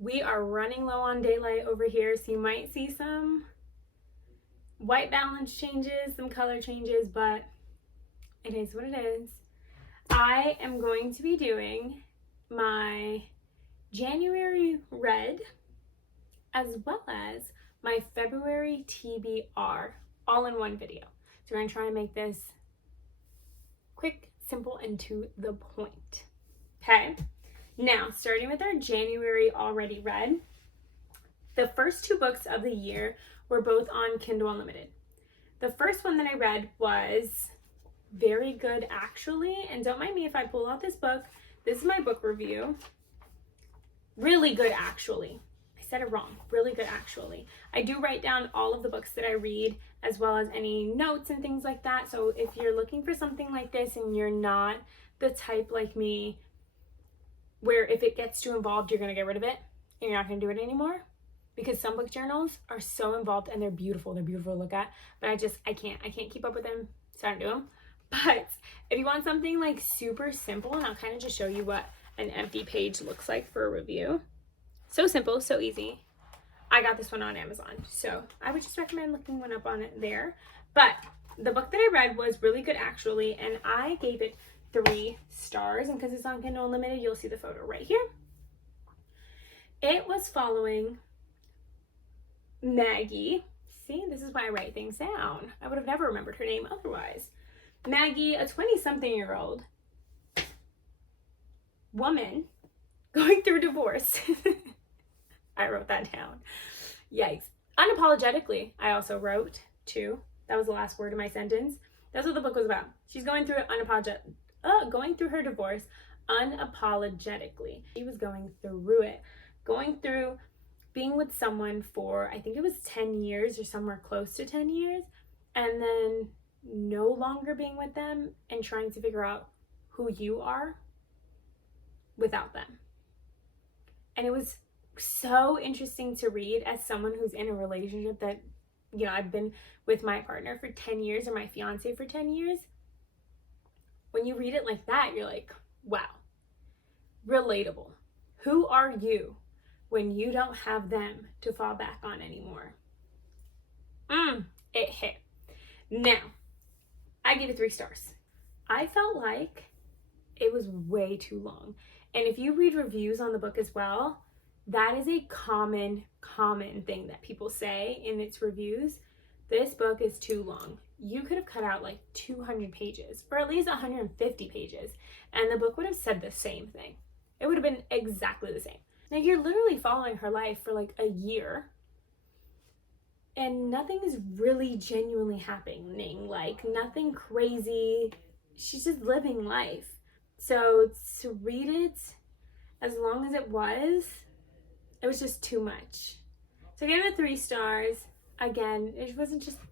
We are running low on daylight over here, so you might see some white balance changes, some color changes, but it is what it is. I am going to be doing my January red as well as my February TBR all in one video. So we're going to try and make this quick, simple, and to the point. Okay? Now, starting with our January already read, the first two books of the year were both on Kindle Unlimited. The first one that I read was very good, actually, and don't mind me if I pull out this book. This is my book review. Really good, actually. I said it wrong. Really good, actually. I do write down all of the books that I read as well as any notes and things like that. So if you're looking for something like this and you're not the type like me where if it gets too involved, you're going to get rid of it and you're not going to do it anymore, because some book journals are so involved and they're beautiful. They're beautiful to look at, but I can't keep up with them, so I don't do them. But if you want something like super simple, and I'll kind of just show you what an empty page looks like for a review. So simple, so easy. I got this one on Amazon, so I would just recommend looking one up on it there. But the book that I read was really good, actually, and I gave it 3 stars, and because it's on Kindle Unlimited, you'll see the photo right here. It was following Maggie. See, this is why I write things down. I would have never remembered her name otherwise. Maggie, a 20-something-year-old woman going through divorce. I wrote that down. Yikes. Unapologetically, I also wrote too. That was the last word of my sentence. That's what the book was about. She's going through going through her divorce unapologetically. She was going through it. Going through being with someone for, I think it was 10 years or somewhere close to 10 years, and then no longer being with them and trying to figure out who you are without them. And it was so interesting to read as someone who's in a relationship that, you know, I've been with my partner for 10 years or my fiance for 10 years. When you read it like that, you're like, wow, relatable. Who are you when you don't have them to fall back on anymore? It hit. Now, I give it 3 stars. I felt like it was way too long. And if you read reviews on the book as well, that is a common thing that people say in its reviews. This book is too long. You could have cut out like 200 pages or at least 150 pages, and the book would have said the same thing. It would have been exactly the same. Now, you're literally following her life for like a year, and nothing is really genuinely happening. Like, nothing crazy. She's just living life. So to read it as long as it was just too much. So I gave it 3 stars. Again,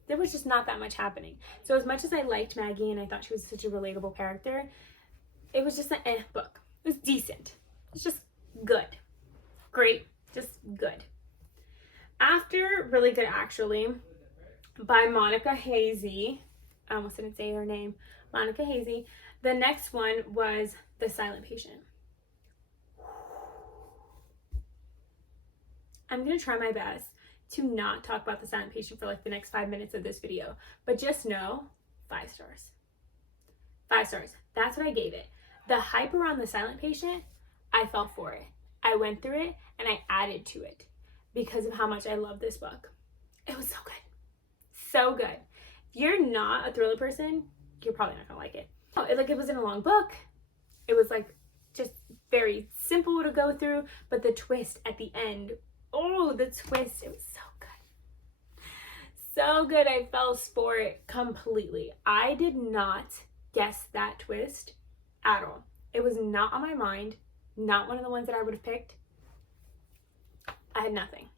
there was just not that much happening. So as much as I liked Maggie and I thought she was such a relatable character, it was just an book. It was decent. It's just good. Great. Just good. After Really Good, Actually, by Monica Hazy, I almost didn't say her name, Monica Hazy, the next one was The Silent Patient. I'm going to try my best to not talk about The Silent Patient for like the next 5 minutes of this video, but just know 5 stars. 5 stars. That's what I gave it. The hype around The Silent Patient, I fell for it. I went through it and I added to it because of how much I love this book. It was so good. So good. If you're not a thriller person, you're probably not gonna like it. It wasn't a long book. It was like just very simple to go through, but the twist at the end, the twist, it was so good. So good, I fell for it completely. I did not guess that twist at all. It was not on my mind, not one of the ones that I would have picked. I had nothing.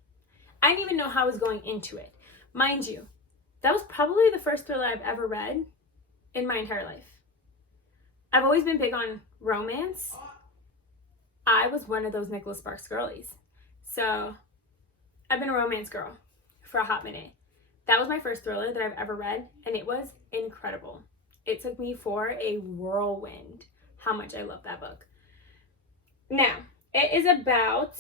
I didn't even know how I was going into it. Mind you, that was probably the first thriller I've ever read in my entire life. I've always been big on romance. I was one of those Nicholas Sparks girlies. So I've been a romance girl for a hot minute. That was my first thriller that I've ever read, and it was incredible. It took me for a whirlwind how much I love that book. Now, it is about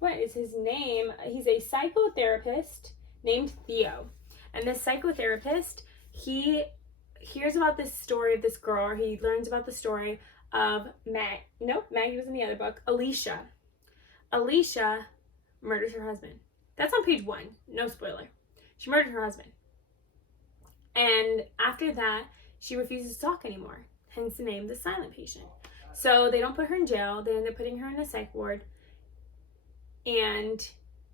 what is his name? He's a psychotherapist named Theo. And this psychotherapist, he hears about this story of this girl, or he learns about the story of Maggie was in the other book, Alicia. Alicia murders her husband. That's on page 1, no spoiler. She murdered her husband. And after that, she refuses to talk anymore, hence the name, the silent patient. So they don't put her in jail, they end up putting her in a psych ward, and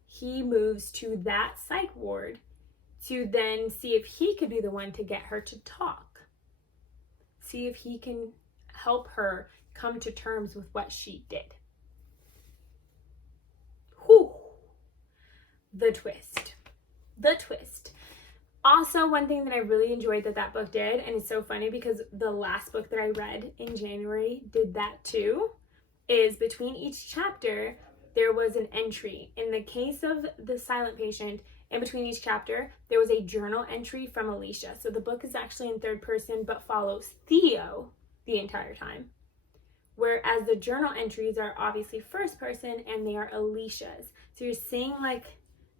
he moves to that psych ward to then see if he could be the one to get her to talk. See if he can help her come to terms with what she did. Whew. The twist. The twist. Also, one thing that I really enjoyed that book did, and it's so funny because the last book that I read in January did that too, is between each chapter, there was an entry. In the case of the silent patient, in between each chapter, there was a journal entry from Alicia. So the book is actually in third person, but follows Theo the entire time. Whereas the journal entries are obviously first person, and they are Alicia's. So you're seeing like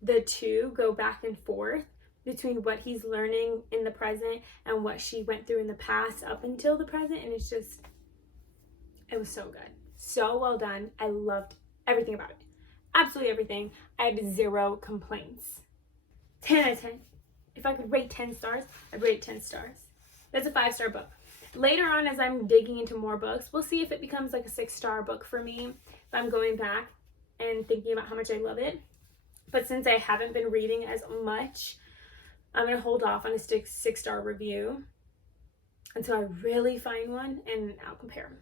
the two go back and forth between what he's learning in the present and what she went through in the past up until the present. And it's just, it was so good. So well done. I loved everything about it. Absolutely everything. I had 0 complaints. 10 out of 10. If I could rate 10 stars, I'd rate it 10 stars. That's a 5-star book. Later on, as I'm digging into more books, we'll see if it becomes like a 6-star book for me, if I'm going back and thinking about how much I love it. But since I haven't been reading as much, I'm going to hold off on a 6-star review until I really find one, and I'll compare them.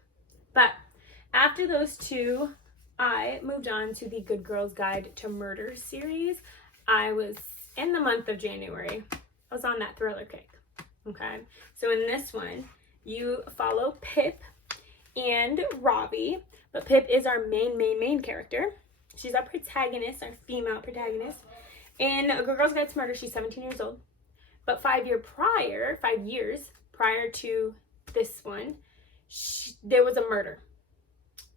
But after those two, I moved on to the Good Girl's Guide to Murder series. I was in the month of January. I was on that thriller kick. Okay, so in this one, you follow Pip and Robbie, but Pip is our main character. She's our protagonist, our female protagonist. In A Good Girl's Guide to Murder, she's 17 years old. But 5 years prior to this one, there was a murder.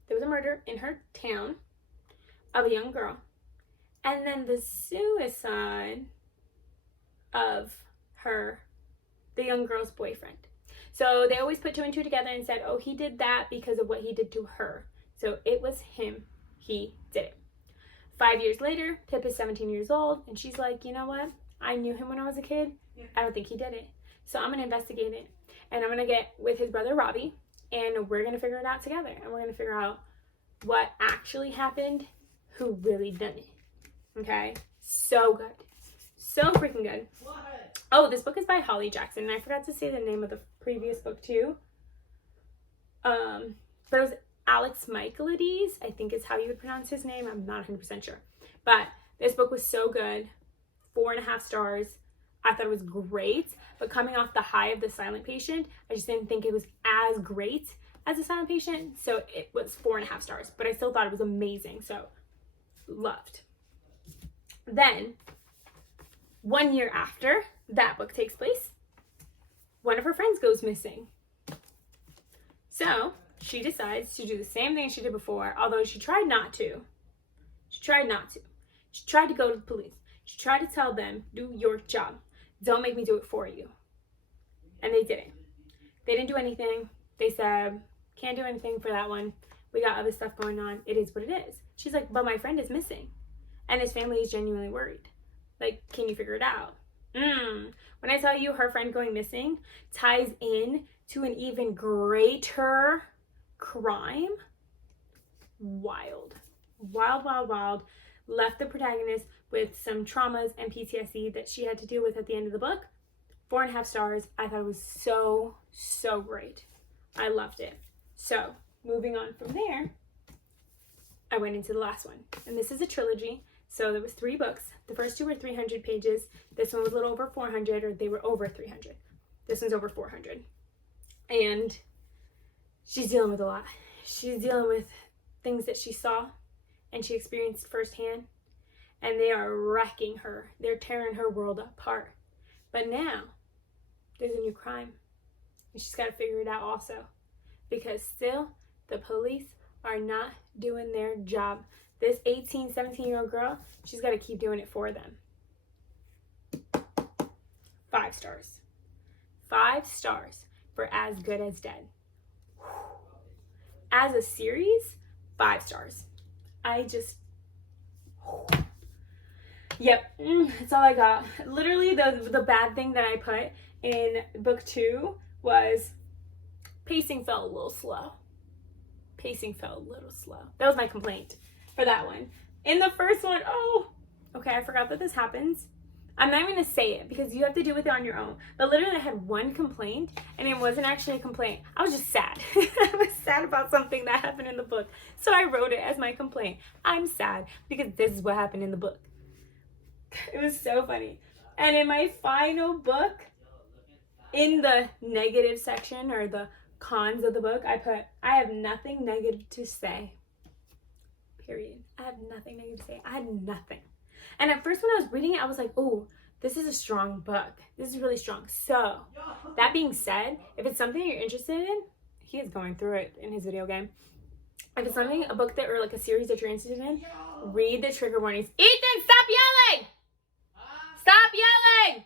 There was a murder in her town of a young girl. And then the suicide of the young girl's boyfriend. So they always put 2 and 2 together and said, oh, he did that because of what he did to her. So it was him. He did it. 5 years later, Pip is 17 years old, and she's like, you know what? I knew him when I was a kid. I don't think he did it. So I'm going to investigate it. And I'm going to get with his brother, Robbie, and we're going to figure it out together. And we're going to figure out what actually happened, who really done it. Okay? So good. So freaking good. What? Oh, this book is by Holly Jackson, and I forgot to say the name of the previous book too. But it was Alex Michaelides, I think is how you would pronounce his name. I'm not 100% sure. But this book was so good. 4.5 stars. I thought it was great. But coming off the high of The Silent Patient, I just didn't think it was as great as The Silent Patient. So it was 4.5 stars. But I still thought it was amazing. So loved. Then, 1 year after that book takes place, one of her friends goes missing. So she decides to do the same thing she did before, although she tried not to. She tried to go to the police. She tried to tell them, do your job. Don't make me do it for you. And they didn't. They didn't do anything. They said, can't do anything for that one. We got other stuff going on. It is what it is. She's like, but my friend is missing. And his family is genuinely worried. Like, can you figure it out? When I tell you her friend going missing ties in to an even greater crime, wild. Left the protagonist with some traumas and PTSD that she had to deal with at the end of the book. 4.5 stars. I thought it was so great. I loved it. So moving on from there, I went into the last one, and this is a trilogy. So there was 3 books. The first 2 were 300 pages. This one was a little over 400, or they were over 300. This one's over 400. And she's dealing with a lot. She's dealing with things that she saw and she experienced firsthand. And they are wrecking her. They're tearing her world apart. But now, there's a new crime. And she's got to figure it out also. Because still, the police are not doing their job. This 18, 17-year-old girl, she's got to keep doing it for them. 5 stars. 5 stars for As Good as Dead. As a series, 5 stars. Yep, that's all I got. Literally, the bad thing that I put in book 2 was pacing felt a little slow. That was my complaint for that one. In the first one, okay, I forgot that this happens. I'm not even going to say it because you have to do with it on your own. But literally, I had one complaint, and it wasn't actually a complaint. I was just sad. I was sad about something that happened in the book. So I wrote it as my complaint. I'm sad because this is what happened in the book. It was so funny. And in my final book, in the negative section or the cons of the book, I put, I have nothing negative to say. Period. I have nothing negative to say. I had nothing. And at first when I was reading it, I was like, oh, this is a strong book. This is really strong. So, that being said, if it's something you're interested in, he is going through it in his video game. If it's something, a book that, or like a series that you're interested in, read the trigger warnings. Ethan, stop yelling! Stop yelling!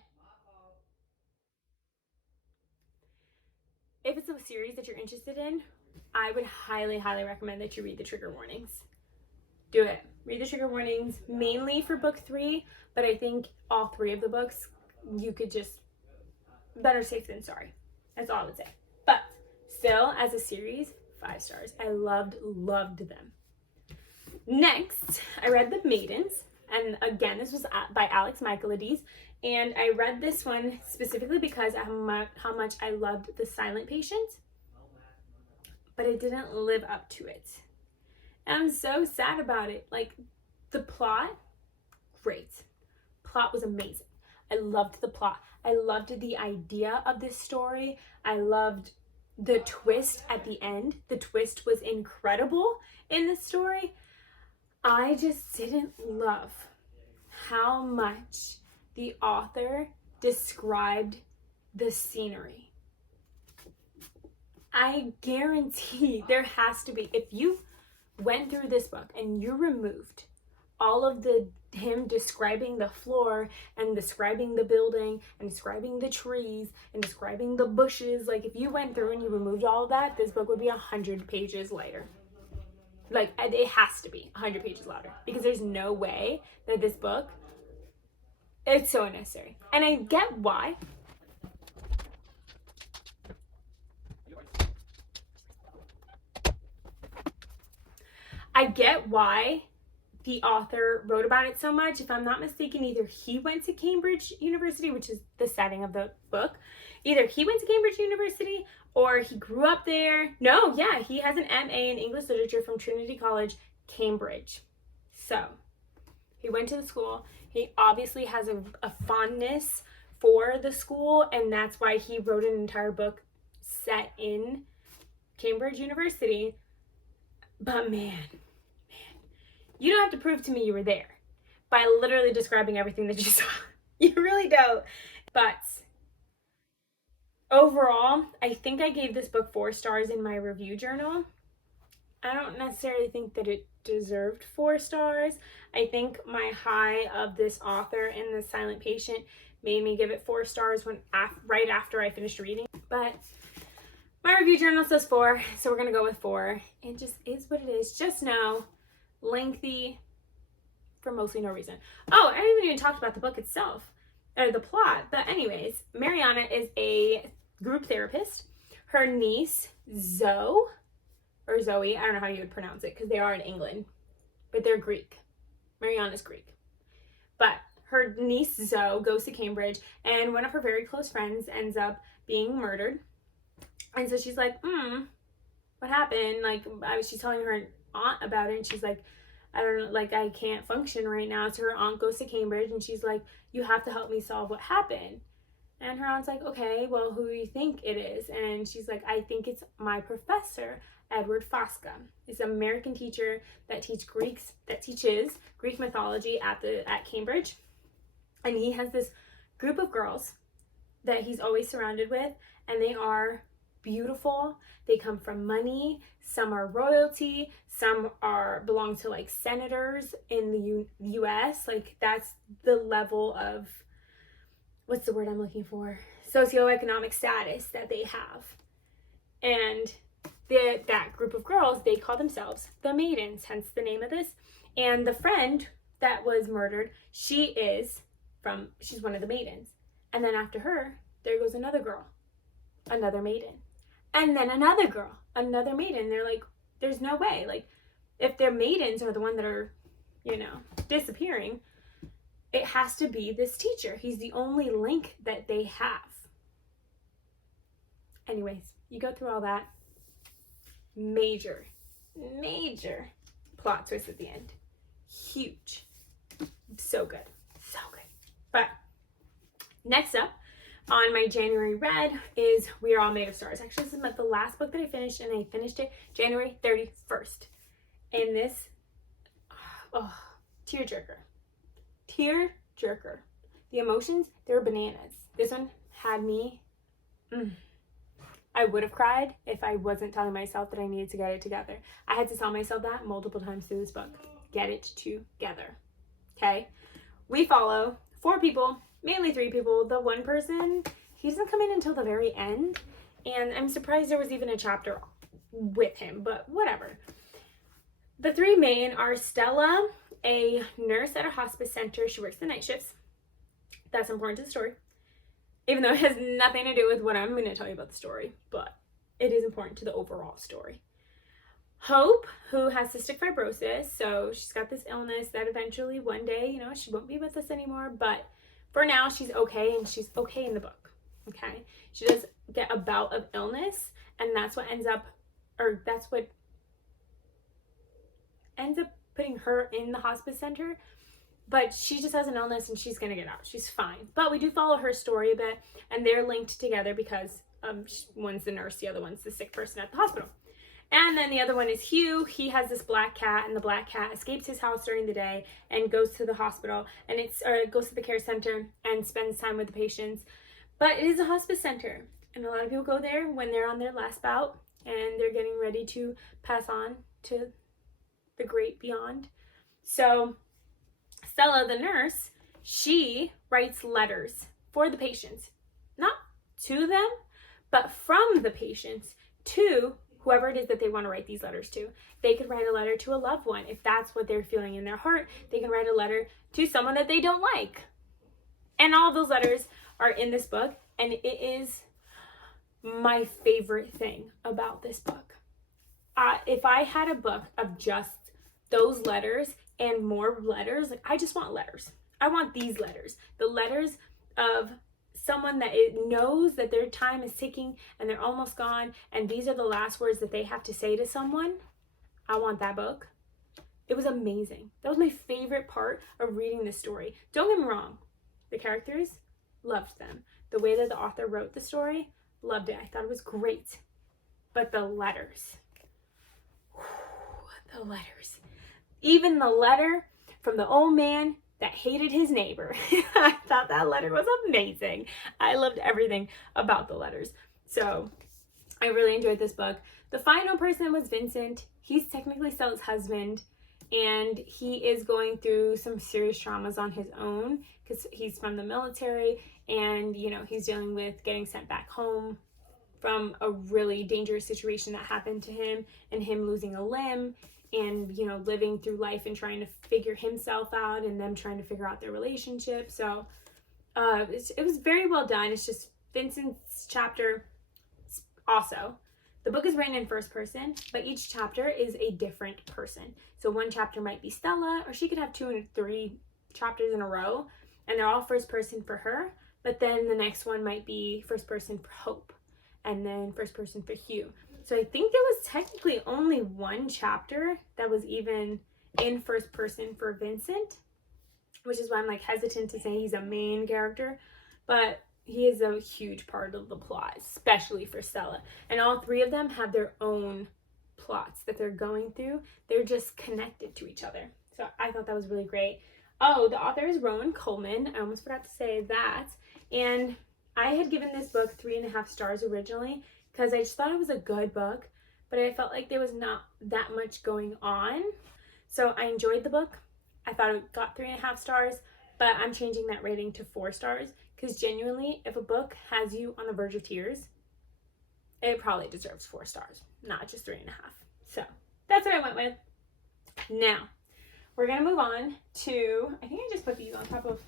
If it's a series that you're interested in, I would highly, highly recommend that you read the trigger warnings. Do it. Read the trigger warnings, mainly for book 3, but I think all 3 of the books, you could just, better safe than sorry. That's all I would say. But still, as a series, 5 stars. I loved them. Next, I read The Maidens, and again, this was by Alex Michaelides, and I read this one specifically because of how much I loved The Silent Patient, but it didn't live up to it. And I'm so sad about it. Like, the plot, great. Plot was amazing. I loved the plot. I loved the idea of this story. I loved the twist at the end. The twist was incredible in the story. I just didn't love how much the author described the scenery. I guarantee there has to be, if you went through this book and you removed all of him describing the floor and describing the building and describing the trees and describing the bushes, like if you went through and you removed all of that, this book would be 100 pages lighter. Like, it has to be 100 pages louder because there's no way that this book, it's so unnecessary. And I get why. I get why the author wrote about it so much. If I'm not mistaken, either he went to Cambridge University, which is the setting of the book. Either he went to Cambridge University or he grew up there. No, yeah, he has an MA in English Literature from Trinity College, Cambridge. So, he went to the school. He obviously has a fondness for the school, and that's why he wrote an entire book set in Cambridge University. But man, you don't have to prove to me you were there by literally describing everything that you saw. You really don't. But overall, I think I gave this book 4 stars in my review journal. I don't necessarily think that it deserved 4 stars. I think my high of this author in The Silent Patient made me give it 4 stars right after I finished reading. But my review journal says 4, so we're going to go with 4. It just is what it is. Just know, lengthy for mostly no reason. Oh, I haven't even talked about the book itself, or the plot. But anyways, Mariana is a group therapist. Her niece, Zoe, I don't know how you would pronounce it because they are in England, but they're Greek. Mariana's Greek. But her niece, Zoe, goes to Cambridge, and one of her very close friends ends up being murdered. And so she's like, what happened? Like, she's telling her aunt about it, and she's like, I can't function right now. So her aunt goes to Cambridge, and she's like, you have to help me solve what happened. And her aunt's like, okay, well, who do you think it is? And she's like, I think it's my professor, Edward Fosca. He's an American teacher that teaches Greek mythology at Cambridge. And he has this group of girls that he's always surrounded with, and they are beautiful. They come from money. Some are royalty. Some belong to like senators in the U.S. Like that's the level of, what's the word I'm looking for? Socioeconomic status that they have. And that group of girls, they call themselves the maidens, hence the name of this. And the friend that was murdered, she's one of the maidens. And then after her, there goes another girl, another maiden. And then another girl, another maiden. They're like, there's no way. Like, if their maidens are the one that are, disappearing, it has to be this teacher. He's the only link that they have. Anyways, you go through all that. Major plot twist at the end. Huge. So good. So good. But next up on my January read is We Are All Made of Stars. Actually, this is the last book that I finished, and I finished it January 31st. And this, tearjerker. Tearjerker. The emotions, they were bananas. This one had me, I would have cried if I wasn't telling myself that I needed to get it together. I had to tell myself that multiple times through this book. Get it together. Okay? We follow 4 people, mainly 3 people. The one person, he doesn't come in until the very end. And I'm surprised there was even a chapter with him, but whatever. The 3 main are Stella, a nurse at a hospice center. She works the night shifts. That's important to the story. Even though it has nothing to do with what I'm going to tell you about the story, but it is important to the overall story. Hope, who has cystic fibrosis, so she's got this illness that eventually one day, she won't be with us anymore, but for now she's okay, and she's okay in the book, okay? She does get a bout of illness, and that's what ends up putting her in the hospice center. But she just has an illness and she's going to get out. She's fine. But we do follow her story a bit, and they're linked together because one's the nurse, the other one's the sick person at the hospital. And then the other one is Hugh. He has this black cat, and the black cat escapes his house during the day and goes to the hospital, and goes to the care center and spends time with the patients. But it is a hospice center, and a lot of people go there when they're on their last bout and they're getting ready to pass on to the great beyond. So Stella, the nurse, she writes letters for the patients, not to them, but from the patients to whoever it is that they want to write these letters to. They could write a letter to a loved one if that's what they're feeling in their heart. They can write a letter to someone that they don't like. And all of those letters are in this book, and it is my favorite thing about this book. If I had a book of just those letters and more letters, like, I just want letters. I want these letters. The letters of someone that knows that their time is ticking and they're almost gone, and these are the last words that they have to say to someone. I want that book. It was amazing. That was my favorite part of reading this story. Don't get me wrong. The characters, loved them. The way that the author wrote the story, loved it. I thought it was great. But the letters. The letters. Even the letter from the old man that hated his neighbor. I thought that letter was amazing. I loved everything about the letters. So I really enjoyed this book. The final person was Vincent. He's technically Stella's husband, and he is going through some serious traumas on his own because he's from the military, and he's dealing with getting sent back home from a really dangerous situation that happened to him, and him losing a limb, and living through life and trying to figure himself out, and them trying to figure out their relationship. So it was very well done. It's just Vincent's chapter. Also, the book is written in first person, but each chapter is a different person. So one chapter might be Stella, or she could have 2 and 3 chapters in a row, and they're all first person for her. But then the next one might be first person for Hope, and then first person for Hugh. So I think there was technically only one chapter that was even in first person for Vincent, which is why I'm hesitant to say he's a main character, but he is a huge part of the plot, especially for Stella. And all 3 of them have their own plots that they're going through. They're just connected to each other. So I thought that was really great. Oh, the author is Rowan Coleman. I almost forgot to say that. And I had given this book 3.5 stars originally. because I just thought it was a good book, but I felt like there was not that much going on. So I enjoyed the book. I thought it got 3.5 stars, but I'm changing that rating to 4 stars because genuinely, if a book has you on the verge of tears, it probably deserves 4 stars, not just 3.5. So that's what I went with. Now, we're gonna move on to, I think I just put these on top of,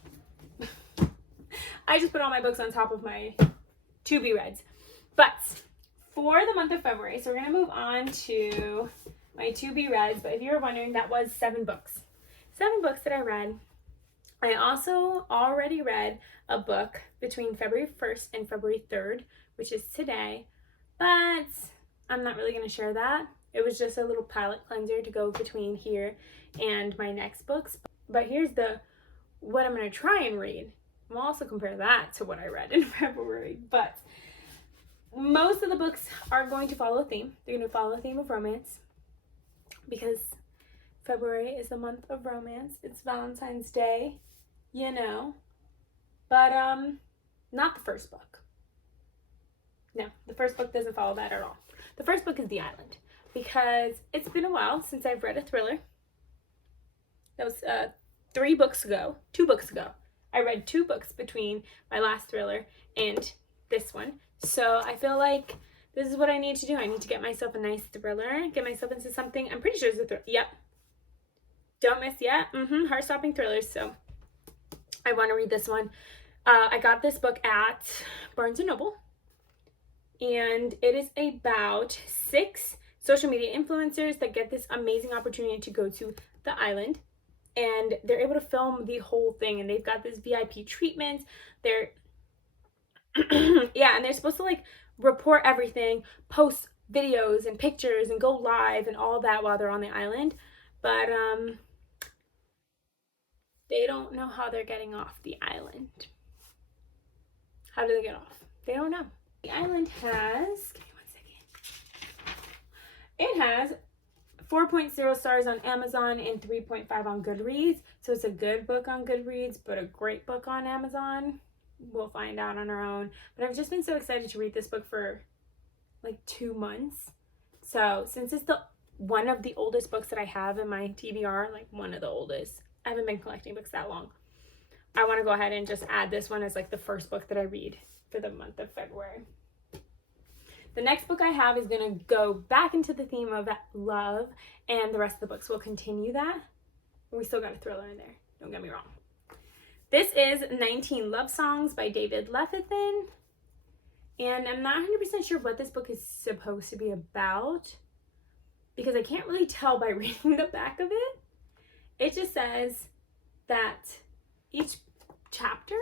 I just put all my books on top of my to be reads. But for the month of February, so we're gonna move on to my to be reads, but if you were wondering, that was 7 books. 7 books that I read. I also already read a book between February 1st and February 3rd, which is today, but I'm not really going to share that. It was just a little palette cleanser to go between here and my next books. But here's what I'm going to try and read. We'll also compare that to what I read in February, but most of the books are going to follow a theme. They're going to follow a theme of romance because February is the month of romance. It's Valentine's Day, you know, but not the first book. No, the first book doesn't follow that at all. The first book is The Island because it's been a while since I've read a thriller. That was 2 books ago. I read 2 books between my last thriller and this one. So I feel like this is what I need to do. I need to get myself a nice thriller, get myself into something. I'm pretty sure it's a thriller. Yep. Don't miss yet. Heart-stopping thrillers. So I want to read this one. I got this book at Barnes & Noble. And it is about 6 social media influencers that get this amazing opportunity to go to the island. And they're able to film the whole thing. And they've got this VIP treatment. They're, yeah, and they're supposed to like report everything, post videos and pictures and go live and all that while they're on the island. But they don't know how they're getting off the island. How do they get off? They don't know. The island has, give me 1 second. It has 4.0 stars on Amazon and 3.5 on Goodreads. So it's a good book on Goodreads, but a great book on Amazon. We'll find out on our own. But I've just been so excited to read this book for like 2 months. So since it's one of the oldest books that I have in my TBR, like one of the oldest, I haven't been collecting books that long. I want to go ahead and just add this one as like the first book that I read for the month of February. The next book I have is going to go back into the theme of love, and the rest of the books will continue that. We still got a thriller in there, don't get me wrong. This is 19 Love Songs by David Lefithan, and I'm not 100% sure what this book is supposed to be about because I can't really tell by reading the back of it. It just says that each chapter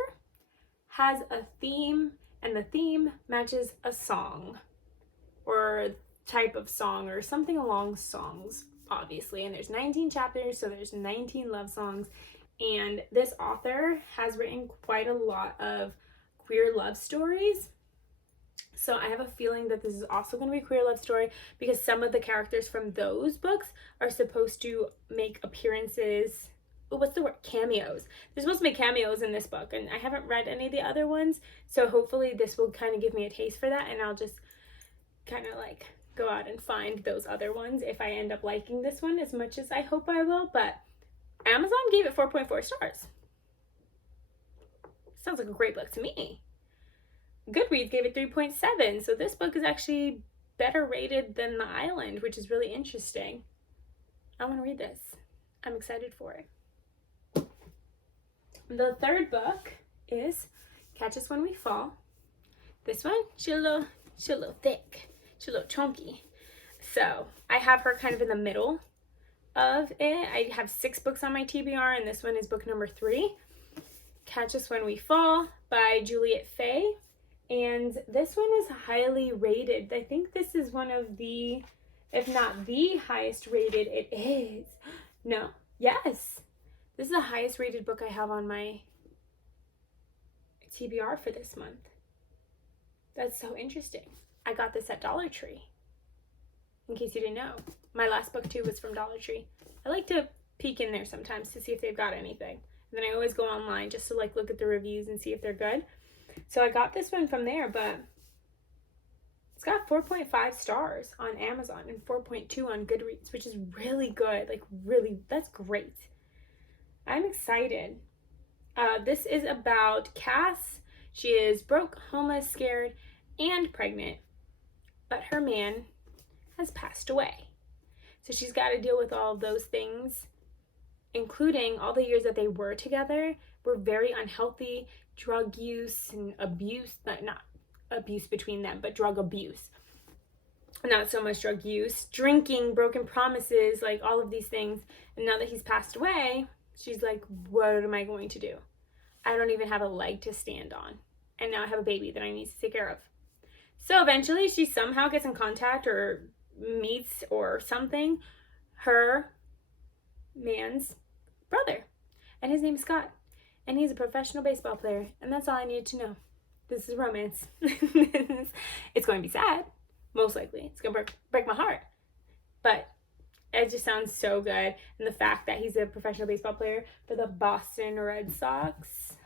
has a theme, and the theme matches a song or type of song or something along songs, obviously. And there's 19 chapters, so there's 19 love songs. And this author has written quite a lot of queer love stories. So I have a feeling that this is also going to be a queer love story because some of the characters from those books are supposed to make appearances. Oh, what's the word? Cameos. They're supposed to make cameos in this book, and I haven't read any of the other ones, so hopefully this will kind of give me a taste for that, and I'll just kind of like go out and find those other ones if I end up liking this one as much as I hope I will. But Amazon gave it 4.4 stars. Sounds like a great book to me. Goodreads gave it 3.7, so this book is actually better rated than The Island, which is really interesting. I want to read this. I'm excited for it. The third book is Catch Us When We Fall. This one, she's a little thick. She's a little chunky. So I have her kind of in the middle of it. I have 6 books on my TBR, and this one is book number 3. Catch Us When We Fall by Juliet Fay. And this one was highly rated. I think this is one of the, if not the highest rated, it is. No. Yes. This is the highest rated book I have on my TBR for this month. That's so interesting. I got this at Dollar Tree. In case you didn't know. My last book too was from Dollar Tree. I like to peek in there sometimes to see if they've got anything. And then I always go online just to like look at the reviews and see if they're good. So I got this one from there, but It's got 4.5 stars on Amazon and 4.2 on Goodreads, which is really good. Like, really, that's great. I'm excited. This is about Cass. She is broke, homeless, scared, and pregnant, but her man has passed away. So she's got to deal with all of those things, including all the years that they were together were very unhealthy, drug use and abuse, not abuse between them, but drug abuse. Not so much drug use, drinking, broken promises, like all of these things. And now that he's passed away, she's like, what am I going to do? I don't even have a leg to stand on. And now I have a baby that I need to take care of. So eventually she somehow gets in contact or meets or something her man's brother. And his name is Scott. And he's a professional baseball player. And that's all I needed to know. This is romance. It's going to be sad. Most likely. It's going to break my heart. But it just sounds so good. And the fact that he's a professional baseball player for the Boston Red Sox.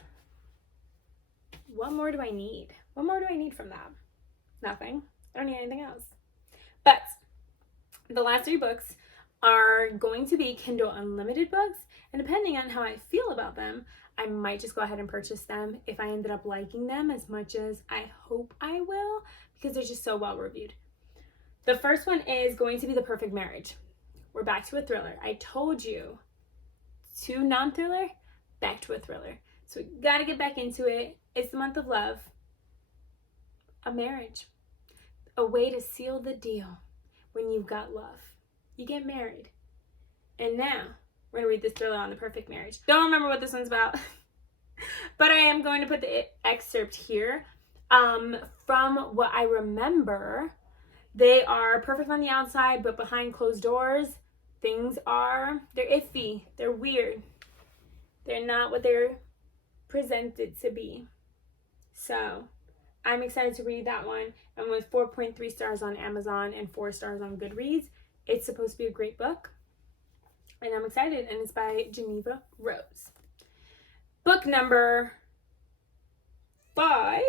What more do I need? What more do I need from that? Nothing. I don't need anything else. But the last 3 books are going to be Kindle Unlimited books. And depending on how I feel about them, I might just go ahead and purchase them if I ended up liking them as much as I hope I will, because they're just so well reviewed. The first one is going to be The Perfect Marriage. We're back to a thriller. I told you, to non-thriller, back to a thriller. So we gotta get back into it. It's the month of love. A marriage. A way to seal the deal when you've got love. You get married. And now, we're gonna read this thriller on The Perfect Marriage. Don't remember what this one's about, but I am going to put the excerpt here. From what I remember, they are perfect on the outside, but behind closed doors, they're iffy, they're weird. They're not what they're presented to be. So, I'm excited to read that one. And with 4.3 stars on Amazon and 4 stars on Goodreads, it's supposed to be a great book. And I'm excited, and it's by Geneva Rose. Book number 5.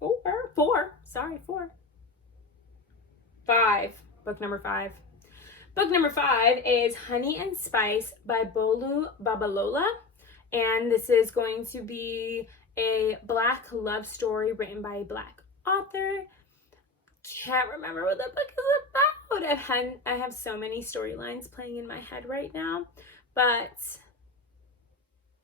Book number 5. Book number 5 is Honey and Spice by Bolu Babalola. And this is going to be a Black love story written by a Black author. Can't remember what the book is about. I have so many storylines playing in my head right now, but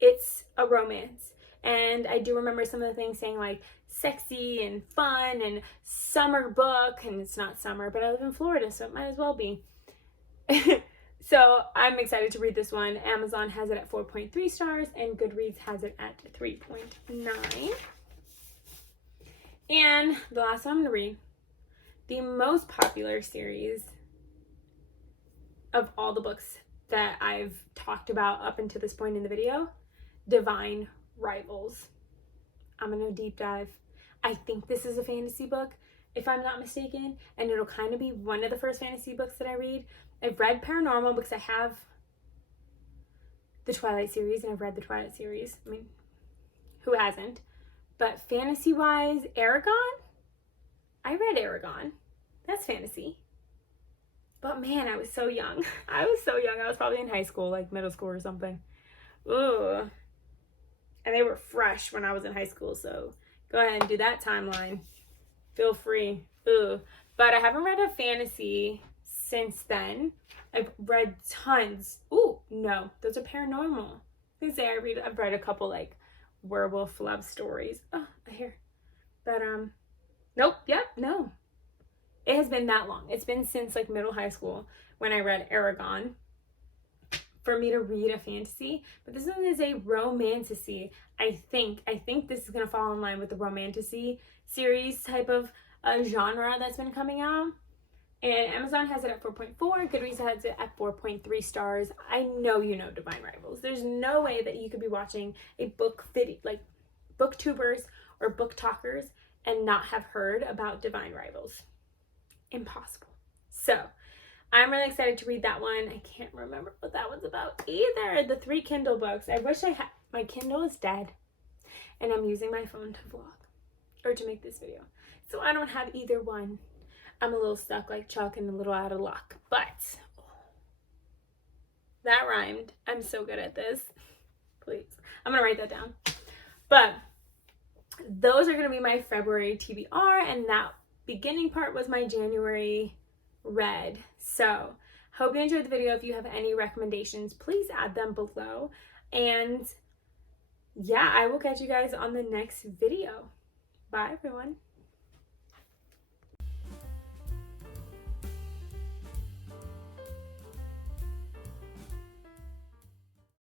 it's a romance. And I do remember some of the things saying like sexy and fun and summer book, and it's not summer, but I live in Florida, so it might as well be. So I'm excited to read this one. Amazon has it at 4.3 stars and Goodreads has it at 3.9. And the last one I'm going to read, the most popular series of all the books that I've talked about up until this point in the video, Divine Rivals. I'm going to deep dive. I think this is a fantasy book, if I'm not mistaken, and it'll kind of be one of the first fantasy books that I read. I've read paranormal because I have the Twilight series, and I've read the Twilight series. I mean, who hasn't? But fantasy-wise, Aragon? I read Aragon. That's fantasy. But man, I was so young. I was probably in high school, like middle school or something. Ugh. And they were fresh when I was in high school, so go ahead and do that timeline. Feel free. Ugh. But I haven't read a fantasy since then. I've read tons. Ooh, no, those are paranormal. I was gonna say I've read a couple like werewolf love stories. Oh, I hear. But nope, yep, no. It has been that long. It's been since like middle high school when I read Aragon for me to read a fantasy. But this one is a romantasy. I think this is gonna fall in line with the romantasy series type of genre that's been coming out. And Amazon has it at 4.4. Goodreads has it at 4.3 stars. I know you know Divine Rivals. There's no way that you could be watching a book video, like booktubers or book talkers, and not have heard about Divine Rivals. Impossible. So I'm really excited to read that one. I can't remember what that one's about either. The 3 Kindle books. I wish I had. My Kindle is dead, and I'm using my phone to vlog or to make this video. So I don't have either one. I'm a little stuck like Chuck and a little out of luck, but that rhymed. I'm so good at this. Please, I'm gonna write that down. But those are gonna be my February TBR, and that beginning part was my January red. So hope you enjoyed the video. If you have any recommendations, please add them below. And yeah, I will catch you guys on the next video. Bye, everyone.